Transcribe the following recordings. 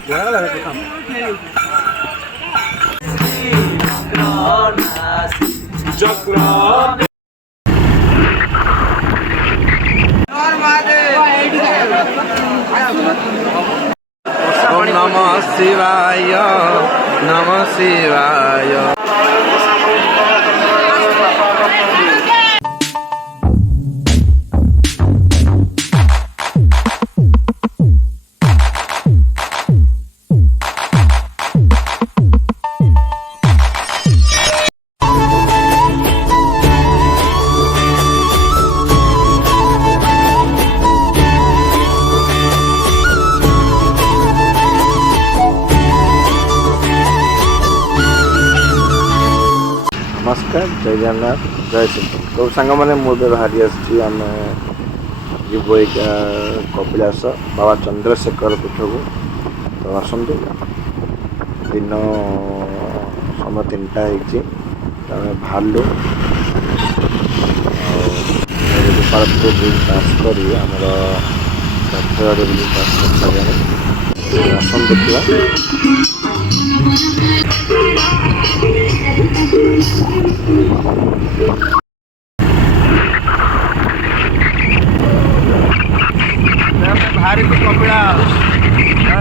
ओम नमः शिवाय नमः शिवाय। नमस्कार जय जगन्नाथ जय सिंह तो सांग मैंने मुझे बाहरी आम जीव कपिलास बाबा चंद्रशेखर पीठ को तो आसतु दिन समय 3टा बाहरलु गोपालपुर ब्रिज पास कर ब्रिज पास कर सारे आसन देखा भारी को कपिलास ना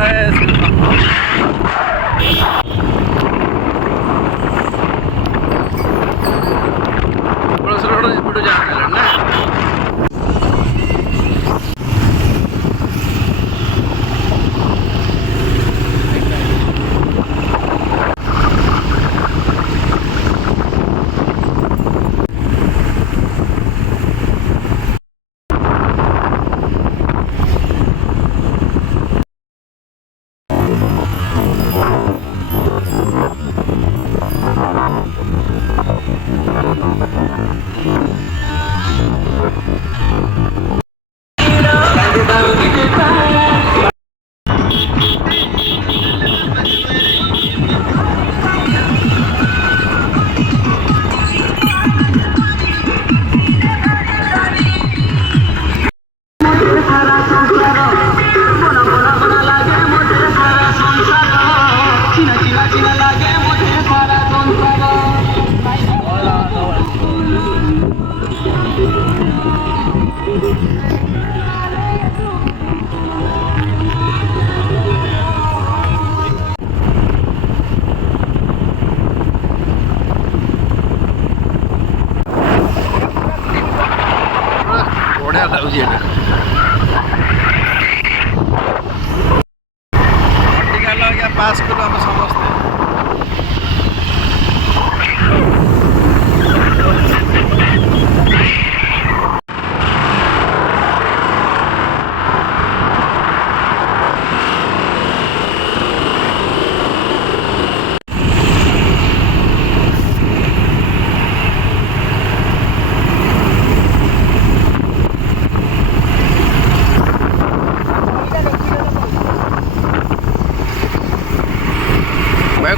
बढ़िया लाଗୁଛି एटा पास करूँ आम समस्ते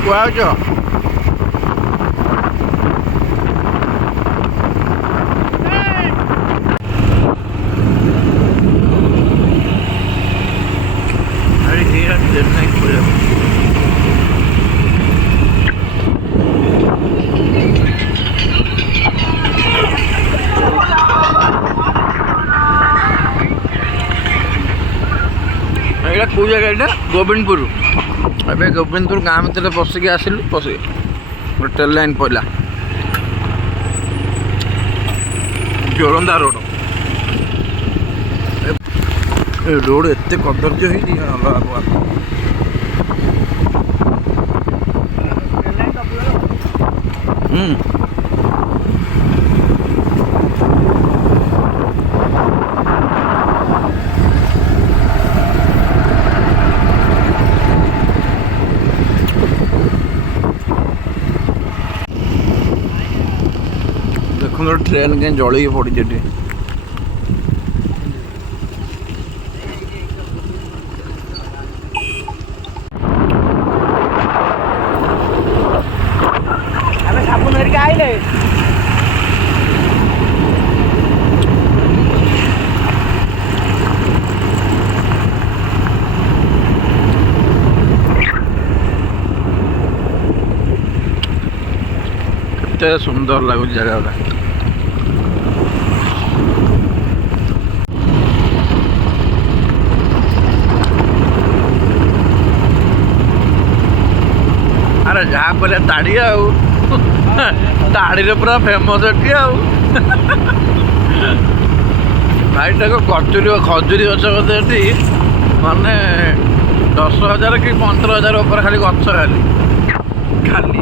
quá chưa कौ जगह गोविंदपुर अबे गोविंदपुर गाँव भर पशिक आसिलु ट्रेन लाइन पड़ा जोरंदा रोड रोड एत कदर्य ट्रेन के जल पड़ी साबुन आइले କେତେ ସୁନ୍ଦର ଲାଗୁଛି ଜାଗାଟା। ଆରେ ଯାହା କହିଲେ ତାଡ଼ି ଆଉ ତାଡ଼ିରେ ପୁରା ଫେମସ୍ ଏଠି ଆଉ। ଭାଇ ତାକୁ ଖଜୁରୀ ଗଛ ବୋଧେ ଏଠି ମାନେ 10,000 କି 15,000 ଉପରେ ଖାଲି ଗଛ ଖାଲି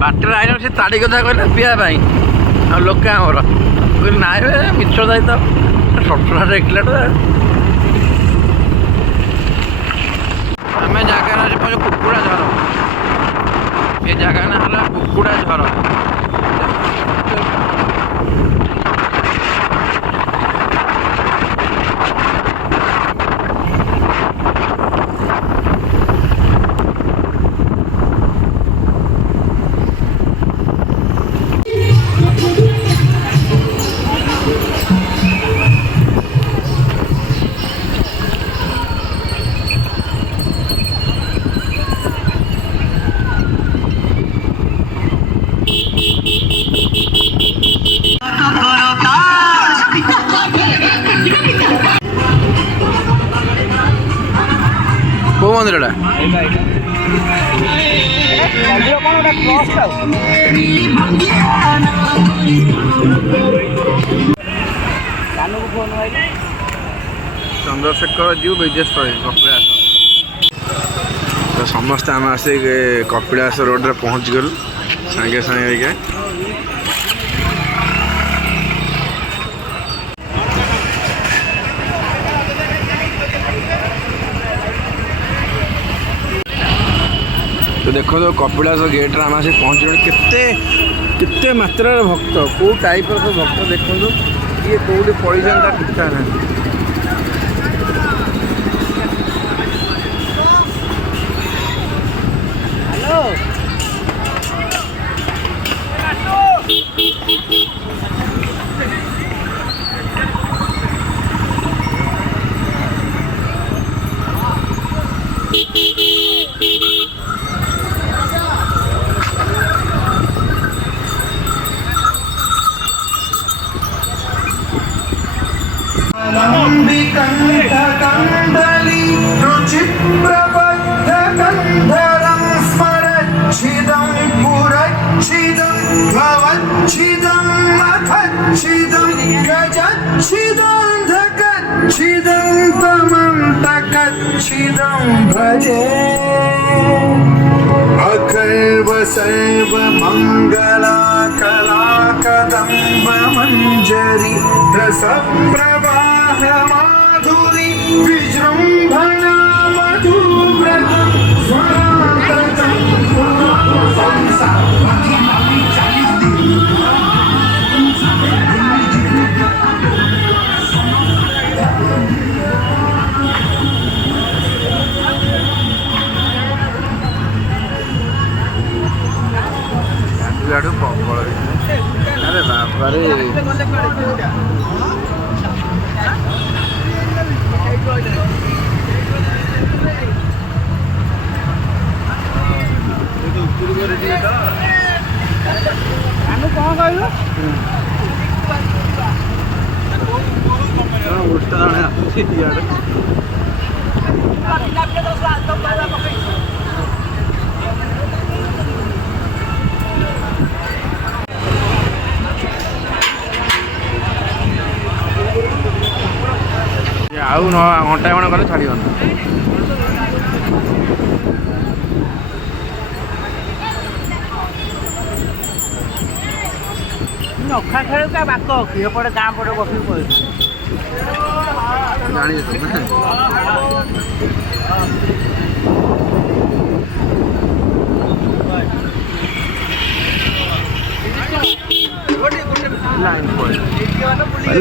ବାଟରେ ଆଇଲା ସେ ତାଡ଼ି କଥା କହିଲେ ପିଇବା ପାଇଁ ଆଉ ଲୋକେ ଆମର କହିଲେ ନାଇଁ ମିଛ ଯାଇତ ସଟଟା ଦେଖିଲାଟା। ଆମେ ଜାଗାରେ ଅଛି ପଛ କୁକୁଡ଼ା ଝର। ଏ ଜାଗା ନା ହେଲା କୁକୁଡ଼ା ଝର। କୋଉ ମନ୍ଦିରଟା? ଚନ୍ଦ୍ରଶେଖର ଯିବୁ ବିଜେଶ୍ୱର କପିଳାସ। ତ ସମସ୍ତେ ଆମେ ଆସି କପିଳାସ ରୋଡ଼ରେ ପହଞ୍ଚିଗଲୁ ସାଙ୍ଗେ ସାଙ୍ଗେ ଆଜ୍ଞା। तो देखो तो कपिलास गेट्रे आम आस पहुँचल केते मात्रार भक्त कौ टाइप सब भक्त देखो किए कौटी पड़ जाता ठीक ठाक ना। कंठकंडली रुचिप्रबद्धकंधरं स्मरच्छिदं पुरच्छिदं भवच्छिदं मखच्छिदं गजच्छिदं तमन्तकच्छिदं भजे। अखर्व सर्व मंगला कला कदम्ब मंजरी रसप्रवाह माधुरी विजृंभणा मधुव्रत लाडू प्रबल अरे बाबारे आउ न घंटा खंडे गले छाड़ नखा खेल का बाक किए पड़े गाँ पड़े बस जानी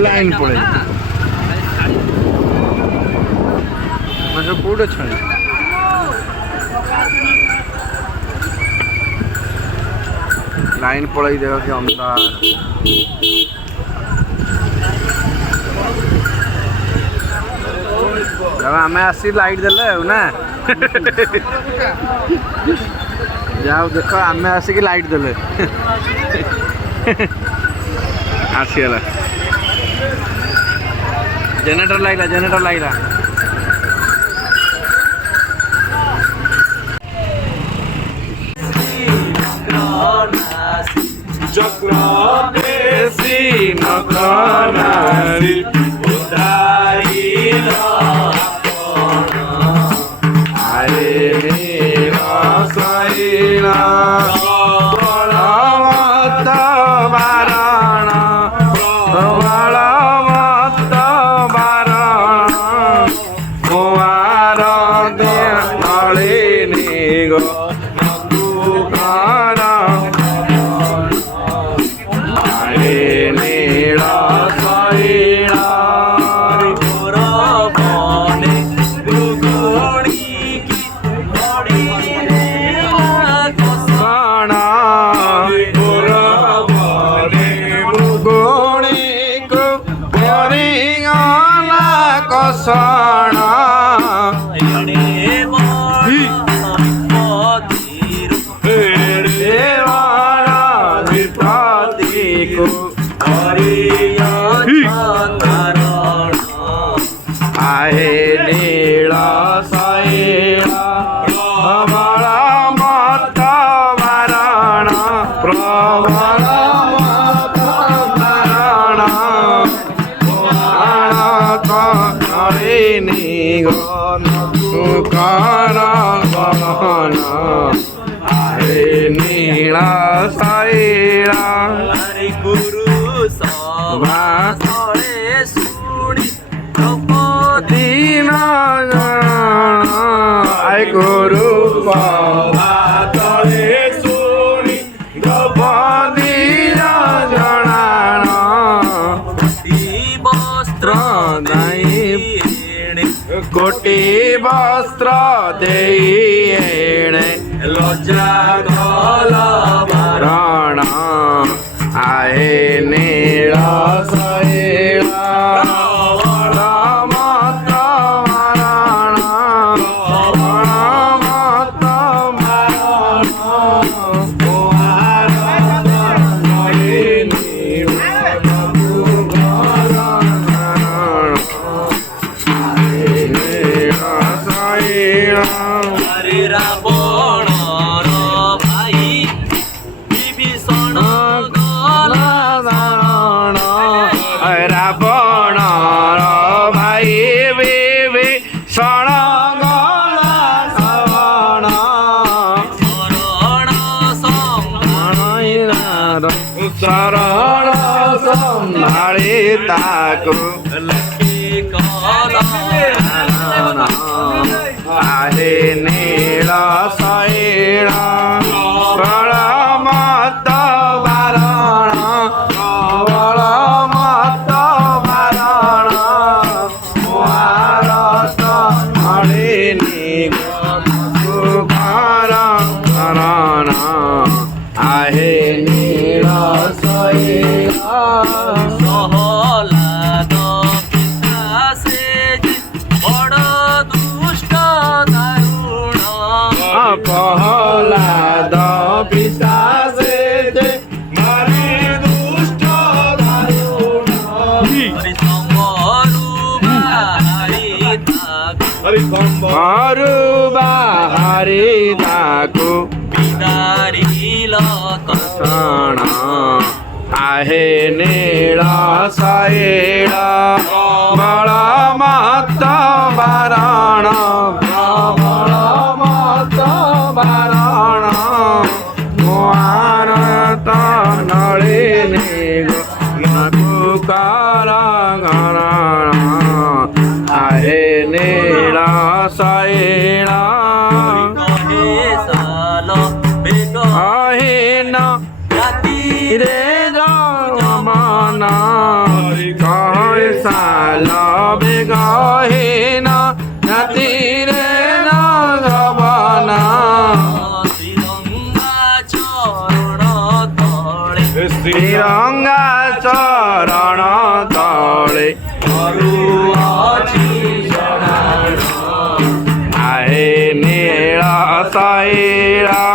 लाइन पड़े मतलब कौटे छाड़ी लाइन पड़े देख कि अंधार जब आम आसी लाइट देले ना ଯାଉ ଦେଖ ଆମେ ଆସିକି ଲାଇଟ୍ ଦେଲେ ଆସିଗଲା ଜେନେରେଟର ଲାଗିଲା চক্রবেশী নকনারী উদ্ধারিল আরে রসাইলা বলমত বারণ বলমত বারণ কুমার নলিনী গো নকুকার আরে নীল শৈলা কষণা আহে নীল শৈলা প্রবল মত বারণ প্রবল মত বারণ নলিনী গণকার বহন আহে নীল শৈলা গুরু সভা শুনি দিন আই গুরু তলে শুনি দ্রৌপদী জনান বস্ত্র নাই কোটি বস্ত্র দেই এণে লজ্জা গল বারণ আয়ে নীল শৈলা বলমত বারণ বলমত বারণ কুমার নলিনী নকুকার হরে রাবণ ভাই বিভীষণ রাবণ ভাই বিভীষণ গলা শ্রবণ শରଣ ସମ୍ଭାଳି ତାକୁ ଆହେ ନୀଳ ଶୈଳା ବଳମତ ବାରଣ ବଳମତ ବାରଣ ମହାରତ ନଳିନୀ ଗଣକୁକାର ଶରଣ আহে নীল শৈলা প্রহ্লাদ পিতাসে বড় দুষ্ট দারুণ প্রহ্লাদ পিশাচে মারি দুষ্ট দারুণ হরিশম্বরু বাহারি তাকু বিদারিল কষণ আহে নীল শৈলা বলমত বারণ বলমত বারণ মহারত নলিনী নকুকার গণন আহে নীল শৈলা আহিন রে রমন কয় সাল বেগহীন রাতি রে নবন শ্রীরঙ্গা চরণ তলে আহে নীল শৈলা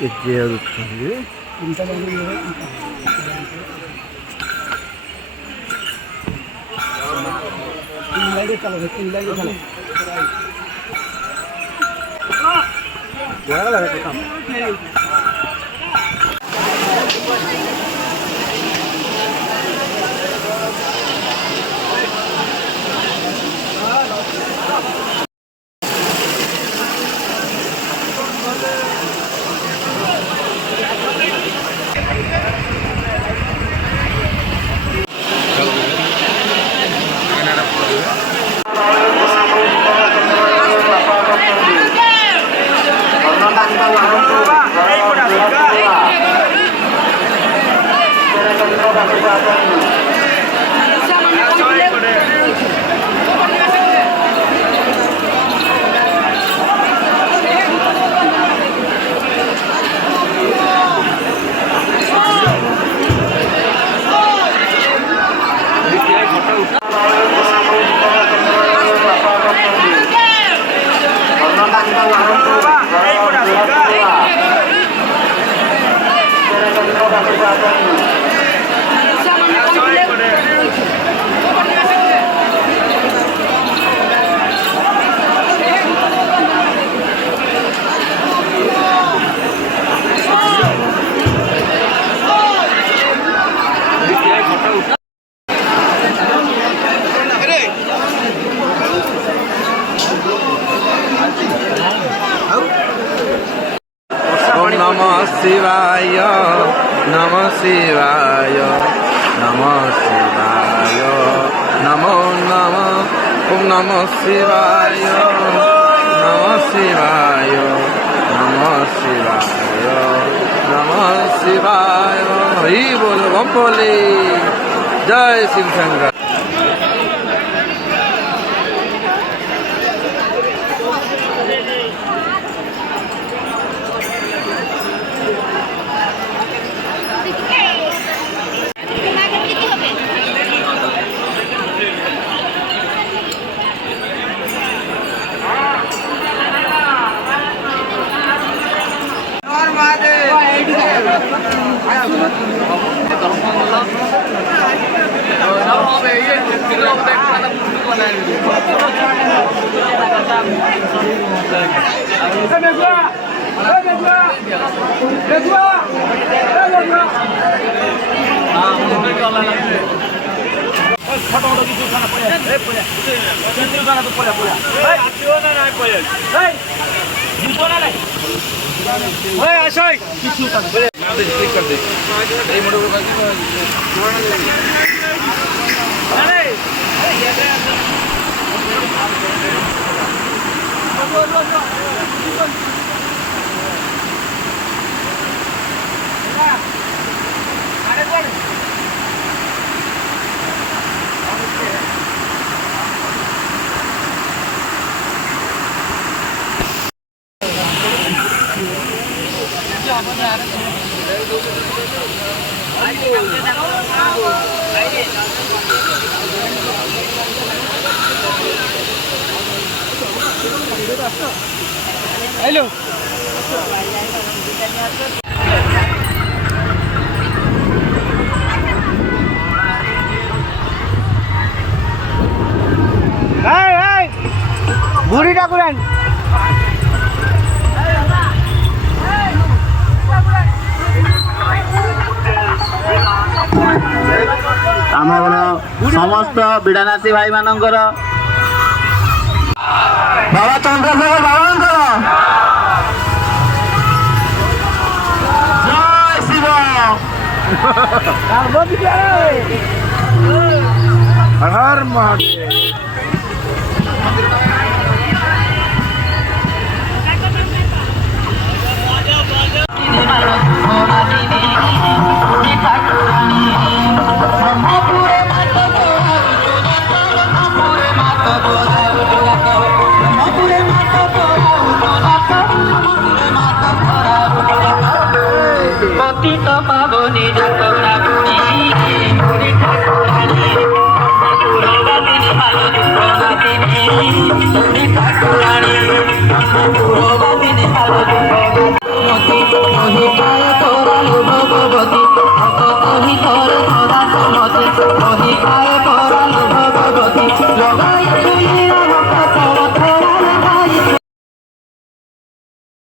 କେଜି ଆଉ ଉଠୁଛନ୍ତି नमः शिवाय नमः शिवाय नमः शिवाय नमो नमः ओम नमः शिवाय नमः शिवाय नमः शिवाय नमः शिवाय हरि बोल बम बोले जय शिव शंकर। हेलो बुढ़ी ठाकुरान आम समस्त बिड़ानासी भाई मानकर बाबा चंद्रशेखर बाबांकर जय शिव हर हर महादेव।